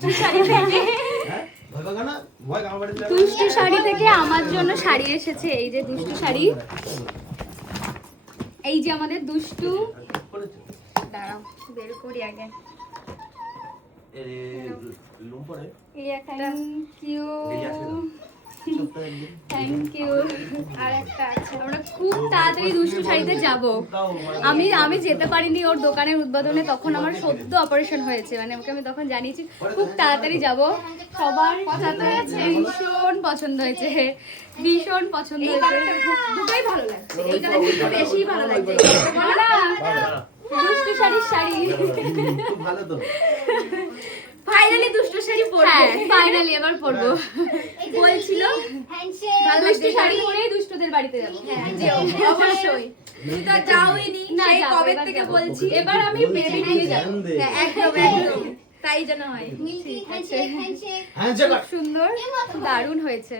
দুষ্টু শাড়ি থেকে দুষ্টু শাড়ি থেকে আমার জন্য শাড়ি এসেছে। এই যে দুষ্টু শাড়ি, এই যে আমাদের দুষ্টু, দাঁড়াও বের করি আগে। Thank you. আর একটা আছে, আমরা খুব তাড়াতাড়ি দুষ্টু শাড়িতে যাব। আমি যেতে পারিনি ওর দোকানের উদ্বোধনে, তখন আমার সদ্য অপারেশন হয়েছে, মানে ওকে আমি তখন জানিয়েছি খুব তাড়াতাড়ি যাব। সবার পছন্দ হয়েছে, ভীষণ পছন্দ হয়েছে, ভীষণ পছন্দ হয়েছে, দুটোই ভালো লাগছে। এইটা একটু বেশি ভালো লাগছে, দুষ্টু শাড়ির শাড়ি ভালো তো। ফাইনালি দুষ্টু শাড়ি পরবো, ফাইনালি এবার পরবো। বলছিল দুষ্টু শাড়ি পরেই দুষ্টুদের বাড়িতে যাবো। অবশ্যই তুমি তো যাওইনি, সেই কবে থেকে বলছি। এবার আমি বেবি নিয়ে যাব, একদম একদম, তাই যেন হয়। ঠিক আছে, সুন্দর, দারুণ হয়েছে।